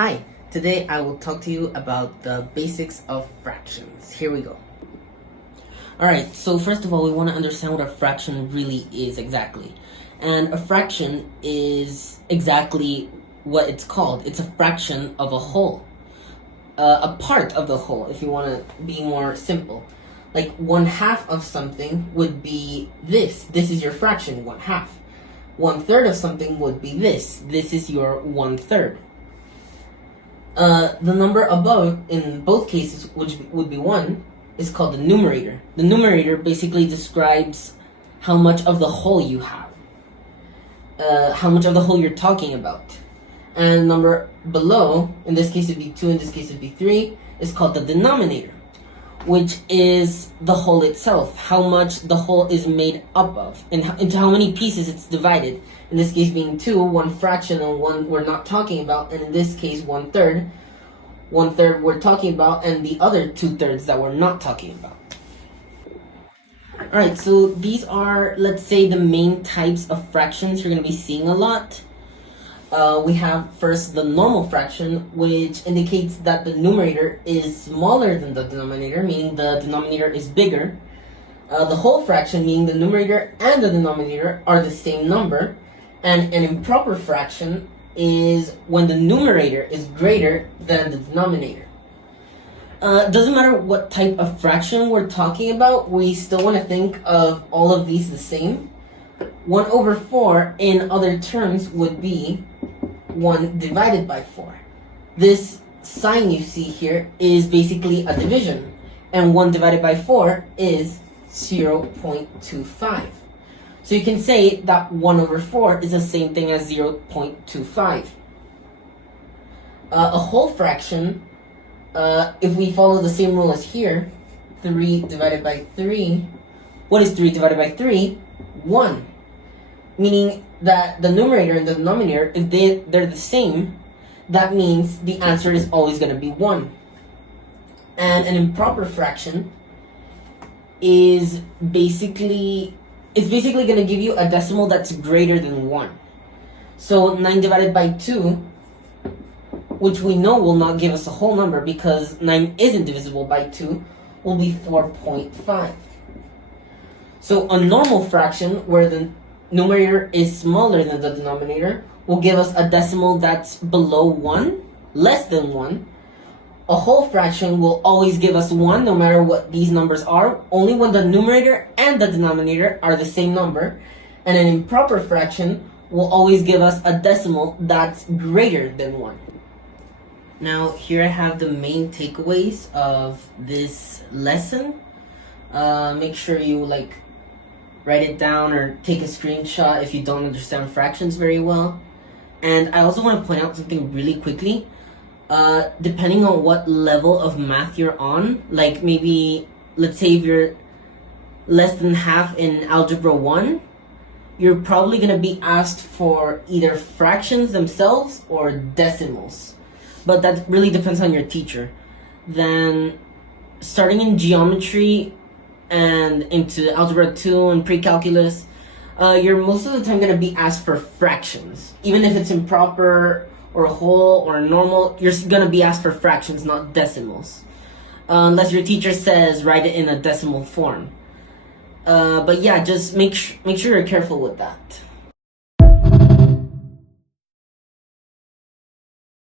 Hi, today I will talk to you about the basics of fractions. Here we go. Alright, so first of all, we want to understand what a fraction really is exactly. And a fraction is exactly what it's called. It's a fraction of a whole. A part of the whole, if you want to be more simple. Like 1/2 of something would be this. This is your fraction, 1/2. 1/3 of something would be this. This is your 1/3. The number above, in both cases, which would be 1, is called the numerator. The numerator basically describes how much of the whole you have. How much of the whole you're talking about. And the number below, in this case it would be 2, in this case it would be 3, is called the denominator, which is the whole itself, how much the whole is made up of, and into how many pieces it's divided. In this case being 2, one fraction, and one we're not talking about, and in this case 1/3. 1/3 we're talking about, and the other 2/3 that we're not talking about. Alright, so these are, let's say, the main types of fractions you're going to be seeing a lot. We have first the normal fraction, which indicates that the numerator is smaller than the denominator, meaning the denominator is bigger. The whole fraction, meaning the numerator and the denominator are the same number. And an improper fraction is when the numerator is greater than the denominator. Doesn't matter what type of fraction we're talking about, we still want to think of all of these the same. 1/4 in other terms would be 1 divided by 4. This sign you see here is basically a division, and 1 divided by 4 is 0.25. So you can say that 1/4 is the same thing as 0.25. A whole fraction, if we follow the same rule as here, 3 divided by 3, what is 3 divided by 3? 1. Meaning that the numerator and the denominator, if they're the same, that means the answer is always going to be 1. And an improper fraction is basically going to give you a decimal that's greater than 1. So 9 divided by 2, which we know will not give us a whole number because 9 isn't divisible by 2, will be 4.5. So a normal fraction, where the numerator is smaller than the denominator, will give us a decimal that's below 1, less than 1. A whole fraction will always give us 1 no matter what these numbers are, only when the numerator and the denominator are the same number. And an improper fraction will always give us a decimal that's greater than 1. Now here I have the main takeaways of this lesson. Make sure you write it down or take a screenshot if you don't understand fractions very well. And I also want to point out something really quickly. Depending on what level of math you're on, like maybe, let's say if you're less than half in Algebra 1, you're probably going to be asked for either fractions themselves or decimals. But that really depends on your teacher. Then, starting in geometry and into Algebra 2 and pre-calculus, you're most of the time going to be asked for fractions. Even if it's improper or a whole or a normal, you're going to be asked for fractions, not decimals. Unless your teacher says write it in a decimal form. But yeah, just make sure you're careful with that.